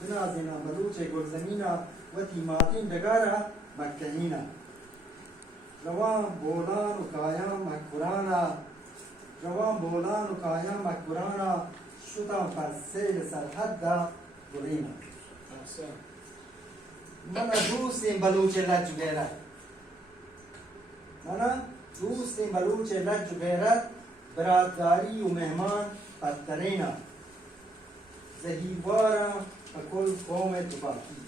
بنازنا بلوچه گلزمینا وتی ماتین دگارا مکهینا روان بولان و کایان مکورانا روان بولان و کایان مکورانا شدن پر سیل سرحد دا گلینا منا دوستیم بلوچه لج غیرت منا دوستیم بلوچه لج غیرت برادری و مهمان پترینا زهیوارا بکل قوم تپاکی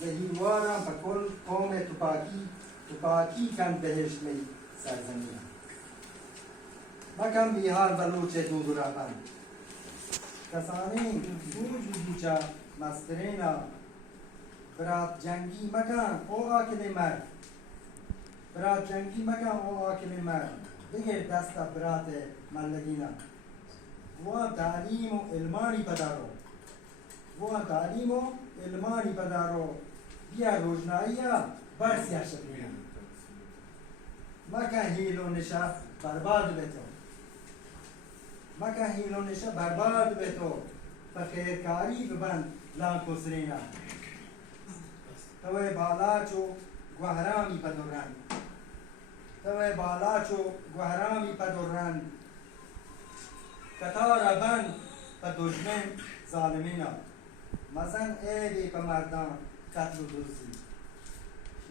زهیوارا بکل قوم تپاکی کن بهشت می سرزمین مکم بیحال بلوچ دود رهبن کسانی سوج بوچا مسترینا برات جنگی مکن او آکل مرد برات جنگی مکن او آکل مرد بگیر دست برات ملگینا و تعلیم و علمانی پدارو و تعلیم و علمانی پدارو بیا روشنایی برسیا شکرینا مکن هیل و نشا برباد بتو مکن هیل و نشا برباد بتو فخیرکاری ببند لانکو سرینا توی بالاچو گوهرامی پدورن توی بالاچو گوهرامی پدورن کتارا بند پا دشمن ظالمینا مزن ایبی پا مردان قتل و دوزی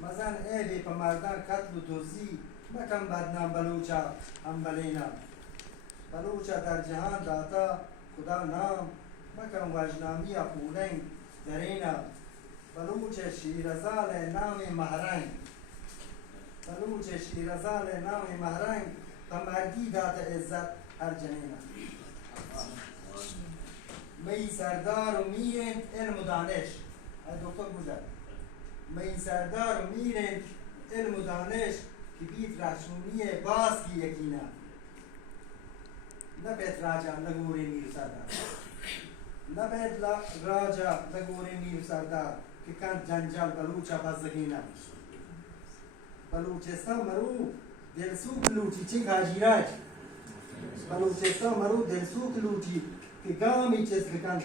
مزن ایبی پا مردان قتل و دوزی مکم بدنام بلوچا انبلینا بلوچا در جهان داتا خدا نام مکم وجنامی پولنگ درینا بلوچ شیرزال نام مهرنگ بلوچ شیرزال نام مهرنگ تا مردی دات عزت هر جنینا می سردار و میرند علم و دانش دکتر بوزد می سردار و میرند علم و دانش که بیت رشمونی باز کی یکینا نبید راجع لگوری میر سردار نبید راجع لگوری میر سردار که کند جنجال بلوچا بزگینا بلوچستان مرو دلسوک لوٹی چنگ حاجیراج بلوچستان مرو دلسوک لوٹی که گامی چیز بکن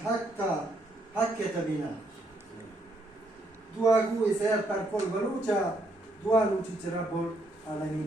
حق تبینا دعا گوی سیر پر کل بلوچا دعا لوٹی چرا بول عالمین